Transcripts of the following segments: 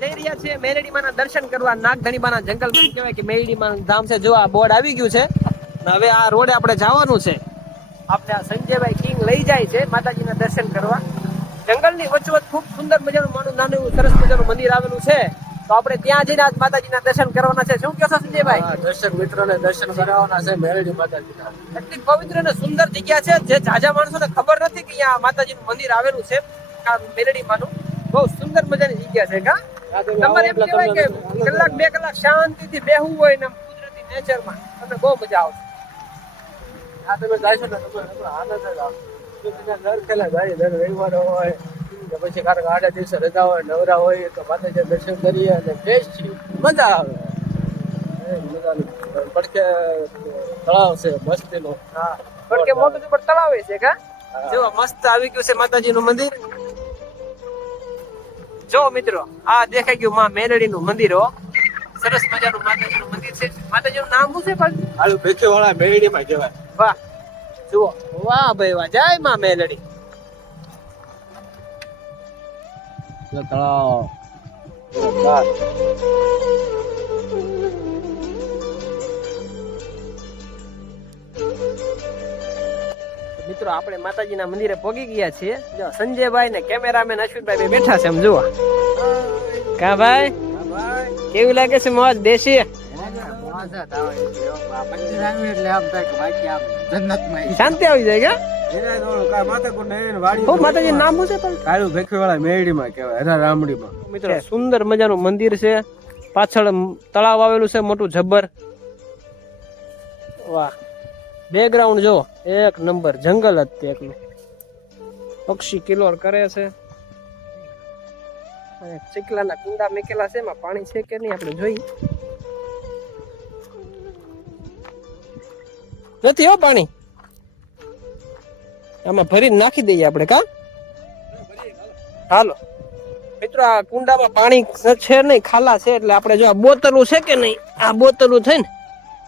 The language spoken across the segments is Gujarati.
જઈ રહ્યા છીએ મેરડીમાના દર્શન કરવા. નાગધણીમાના જંગલમાં કહેવાય કે મેરડીમાનું ધામ છે. જો આ બોર્ડ આવી ગયું છે. હવે આ રોડે આપણે જવાનું છે. આપણે આ સંજયભાઈ કિંગ લઈ જાય છે માતાજીના દર્શન કરવા. જંગલની વચ્ચોવચ ખૂબ સુંદર મજાનું નાનું એવું સરસ મજાનું મંદિર આવેલું છે. તો આપણે ત્યાં જઈને આજ માતાજીના દર્શન કરવાના છે. શું કહો છો સંજયભાઈ? દર્શક મિત્રોને દર્શન કરાવવાના છે મેરડી માતાજીના. એટલી પવિત્ર અને સુંદર જગ્યા છે જે જાજા માણસોને ખબર નથી કે અહીંયા માતાજીનું મંદિર આવેલું છે. આ મેરડીમાંનું બહુ સુંદર મજાની જગ્યા છે. કા તમારે એમ કહેવાય કે કલાક 2 કલાક શાંતિથી બેહવું હોય ને કુદરતી નેચરમાં તમને બહુ મજા આવશે. આ તમે જાશો ને તમને આનંદ જ આવશે. દર ખેલા જાય, દર રવિવારે હોય કે પછી કારક 8 દિવસે રજા હોય, નવરા હોય તો માતાજી દર્શન કરીએ અને ફ્રેશ છીએ, મજા આવે. પડકે તળાવ છે મસ્તીનો. હા, પડકે મોટું ઉપર તળાવ છે. કા જો મસ્ત આવી ગયું છે માતાજીનું મંદિર. જો મિત્રો આ દેખાઈ ગયું માં મેરડીનું મંદિર. હો, સરસ મજાનું માતાજીનું મંદિર છે. માતાજીનું નામ શું છે? પણ આલુ ભેખેવાળા મેરડીમાં કહેવાય. વાહ, જુઓ, વાહ ભાઈ વાહ, જય માં મેરડી. તળાવ મિત્રો આપણે માતાજીના મંદિરે પહોંચી ગયા છીએ. જો સંજયભાઈ ને કેમેરામેન અશ્વિનભાઈ બેઠા છે. એમ જુઓ. કા ભાઈ કેવું લાગે છે? મોજ દેશી શાંતિ આવી જાય. માતાજી નામ શું છે? કાળુ ભેખેવાળા મેરડીમાં કહેવાય, હરા રામડીમાં. મિત્રો સુંદર મજાનું મંદિર છે. પાછળ તળાવ આવેલું છે મોટું જબ્બર. વાહ, બેકગ્રાઉન્ડ જો એક નંબર. જંગલ જ તે એકલું. પક્ષી કિલોર કરે છે. ચીકલાના કુંડા મેકેલા છે. એમાં પાણી છે કે નહીં આપણે જોઈએ. નથી હો પાણી. આમાં ભરીને નાખી દઈએ આપણે. કા હાલો મિત્રો, આ કુંડામાં પાણી છે નહીં, ખાલા છે. એટલે આપણે જો આ બોતલું છે કે નહીં, આ બોતલું થઈ ને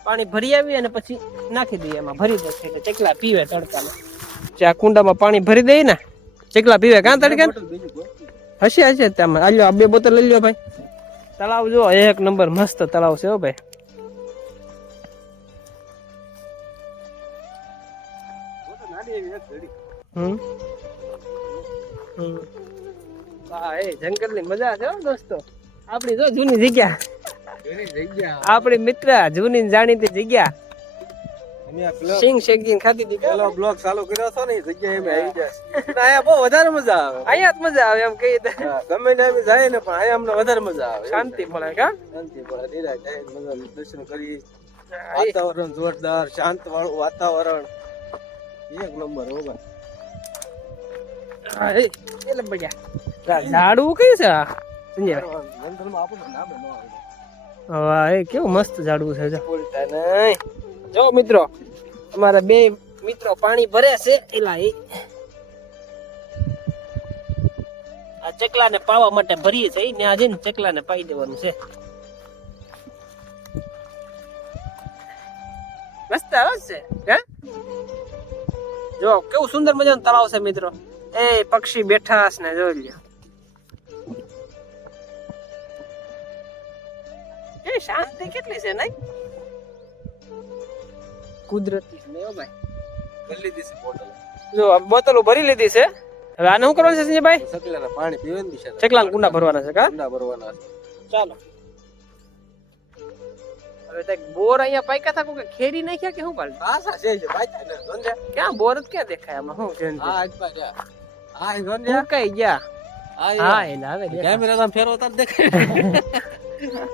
પાણી ભરી આવી અને પછી નાખી દઈએ. એમાં ભરી દે છે કે ચકલા પીવે તડકામાં. જે આ કુંડામાં પાણી ભરી દઈએ ને ચકલા પીવે. કાં તડકે હશે ત્યાં. આલ્યો આ 2 બોતલ લઈ લ્યો ભાઈ. તળાવ જો એક નંબર મસ્ત તળાવ છે. હો ભાઈ, જંગલ ની મજા છે દોસ્તો. આપડી જો જૂની જગ્યા, આપડી મિત્ર જૂની જાણીતી જગ્યા. સિંગ શેકીને ખાધી હતી. પેલો બ્લોગ ચાલુ કર્યો હતો ને જગ્યા એમ આવી જાય. અહીંયા બહુ વધારે મજા આવે. અહીંયા જ મજા આવે એમ કહીએ તો. ગમે ને એમ જાય ને પણ અહીંયા અમને વધારે મજા આવે. શાંતિ મળે. કા શાંતિ મળે. નિરાય જાય મજા દર્શન કરી. વાતાવરણ જોરદાર, શાંત વાળું વાતાવરણ એક નંબર. હો ભાઈ, ઝાડવું કયું છે? સંજય કેવું મસ્ત ઝાડવું છે. જો મિત્રો અમારા 2 મિત્રો પાણી ભરે છે. એલા આ ચકલા ને પાવા માટે ભરીએ છે. ને આજે ને ચકલા ને પાઈ દેવાનું છે. મસ્ત આવે છે. જો કેવું સુંદર મજાનું તળાવ છે મિત્રો. એ પક્ષી બેઠા છે ને જોઈ લ્યો. એ શાંતિ કેટલી છે નહીં? કુદરતી છે ને ભાઈ. ભરી લીધી છે બોટલ. જો બોટલો ભરી લીધી છે. હવે આને શું કરવાનું છે સંજયભાઈ? ચકલાના પાણી પીવાનું છે. ચકલાના કુંડા ભરવાના છે. કા કુંડા ભરવાના છે. ચાલો હવે તક બોર અહીંયા પાક્યા હતા કે ખેરી નાખ્યા કે શું પાલ? આસા છે પાક્યા ને જોંજે. ક્યાં બોર જ ક્યાં દેખાય આમાં? શું છે? આ આજ પા જા. આ જોંજે. કઈ ગયા? હા એલા હવે કેમેરામાં ફેરવતા દેખાય.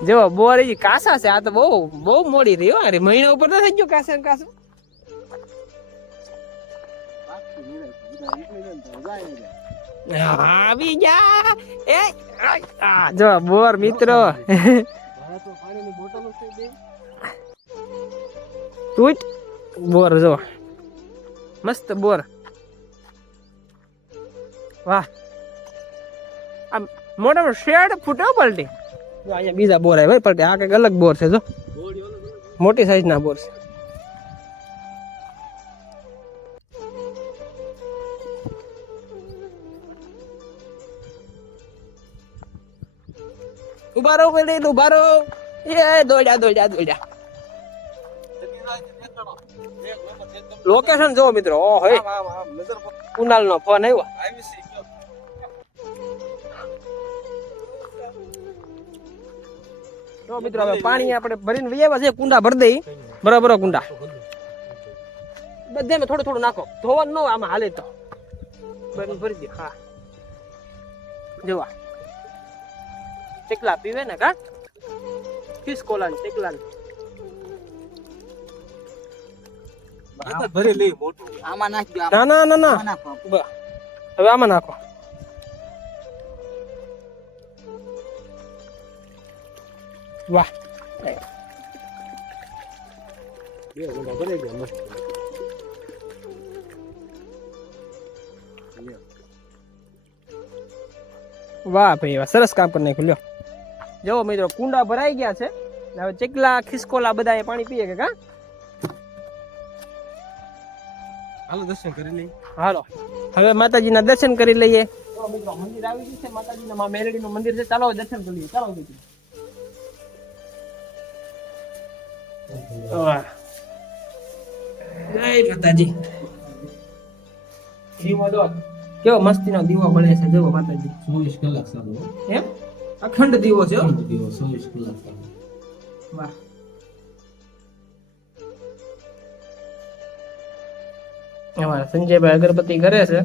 જો બોર ઈ કાસા છે. આ તો બહુ મોડી રહી. અરે મહિના ઉપર તો થઈ ગયો કાસા કાસા. આવી જા. એ જો બોર મિત્રો. તૂટ બોર જો મસ્ત બોર. વાહ, આમ મોટા શેડ ફૂટ્યો પલટી. જો અહીંયા બીજા બોર આવે પલટી. આ કઈક અલગ બોર છે. જો મોટી સાઈઝ ના બોર છે. ઉભા રહો ભાઈ, ઉભા રહો. એ દોડ્યા. લોકેશન જો મિત્રો. ઓ હોય કુનાલ નો ફોન આવ્યો. તો મિત્રો હવે પાણી આપણે ભરીને વૈયા છે. કુંડા ભરી દઈ. બરાબર કુંડા બધે થોડું થોડું નાખો. ધોવાનું ન હોય આમાં હાલે તો ભરી દે. હા જોવા ચકલા પીવે ને કા ખિસકોલા ને ચકલા ને ભરી લઈ મોટું. આમાં નાખજો. ના હવે આમાં નાખો. વાહ વાહ ભાઈ વાહ, સરસ કામ કરી નાખ્યું. લ્યો જો મિત્રો કુંડા ભરાઈ ગયા છે. હવે ચકલા ખિસકોલા બધા એ પાણી પીએ કે કા. હાલો દર્શન કરી લઈ. હાલો હવે માતાજીના દર્શન કરી લઈએ. તો મિત્રો મંદિર આવી ગયું છે. માતાજીના માં મેરડીનું મંદિર છે. ચાલો દર્શન કરી લઈએ. ચાલો મિત્રો. વાહ જય માતાજી. દીવો દો કેવો મસ્તીનો દીવો બળે છે. જો માતાજી 24 કલાક ચાલુ. એમ અખંડ દીવો છે. હો. દીવો 24 કલાક ચાલુ. વાહ અમારા સંજયભાઈ અગરબત્તી કરે છે.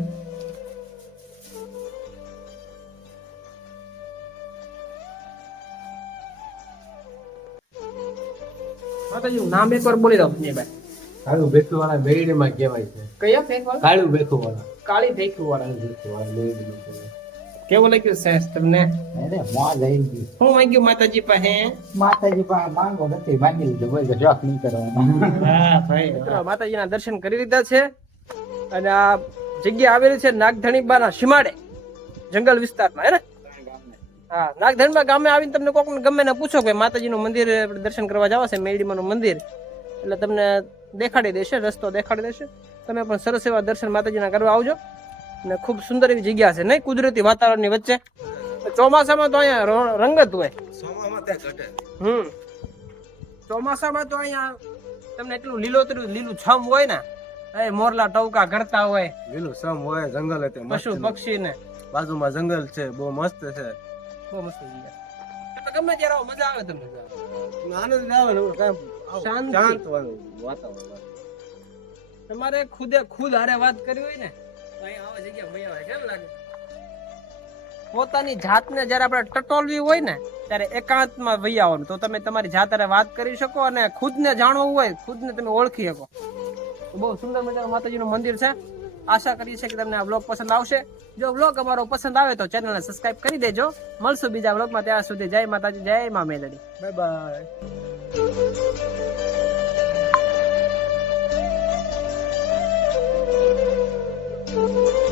માતાજી નામ એકવાર બોલી દો સંજયભાઈ. કાળું ભેખું વાળા મેરડીમાં કહેવાય છે. કયા ફેંકવા? કાળું ભેખું વાળા. કાળી ભેખું વાળા. કાળું ભેખું વાળા મેરડીમાં કહેવાય. કેવું લાગ્યું સાહેબ તમને? અરે મોજ આવી ગઈ. શું માંગ્યું માતાજી પાસે? માતાજી પાસે માંગો નથી, માંગી લીધો. બોલ શોખ નહીં કરવાનો. હા ભાઈ મિત્રો માતાજીના દર્શન કરી લીધા છે. અને આ જગ્યા આવેલી છે નાગધણીબાના સીમાડે જંગલ વિસ્તારમાં હે ને. હા નાગધણીબા ગામે આવીને તમને કોક ગમે ને પૂછો કે માતાજીનું મંદિર દર્શન કરવા જવા છે મેરડીમાનું મંદિર, એટલે તમને દેખાડી દેશે, રસ્તો દેખાડી દેશે. તમે પણ સરસ એવા દર્શન માતાજીના કરવા આવજો. અને ખૂબ સુંદર એવી જગ્યા છે નહીં, કુદરતી વાતાવરણની વચ્ચે. ચોમાસામાં તો અહીંયા રંગત હોય. સોમામાં ત્યાં ઘટે. ચોમાસામાં તો અહીંયા તમને એટલું લીલું છમ હોય ને. એ મોરલા ટવકા કરતા હોય, લીલું સમ હોય, જંગલ હતી, પશુ પક્ષી ને બાજુમાં જંગલ છે, બહુ મસ્ત છે. બહુ મસ્ત જગ્યા. તમે ગમે ત્યારે આવો, મજા આવે તમને. આનંદ આવે ને કાંઈ શાંતિ. શાંત વાતાવરણ. તમારે ખુદ હારે વાત કરી હોય ને તો અહીંયા આવા જગ્યા મજા આવે. કેમ લાગે? પોતાની જાતને જ્યારે આપણે ટટોલવી હોય ને ત્યારે એકાંતમાં વહી આવવાનું, તો તમે તમારી જાત હારે વાત કરી શકો અને ખુદને જાણવું હોય, ખુદને તમે ઓળખી શકો. બહુ સુંદર મજાનું માતાજીનું મંદિર છે. આશા કરી છે કે તમને આ બ્લોગ પસંદ આવશે. જો બ્લોગ અમારો પસંદ આવે તો ચેનલને સબસ્ક્રાઇબ કરી દેજો. મળશું બીજા બ્લોગમાં. ત્યાં સુધી જય માતાજી, જય મા Meldi. Bye bye. Thank you.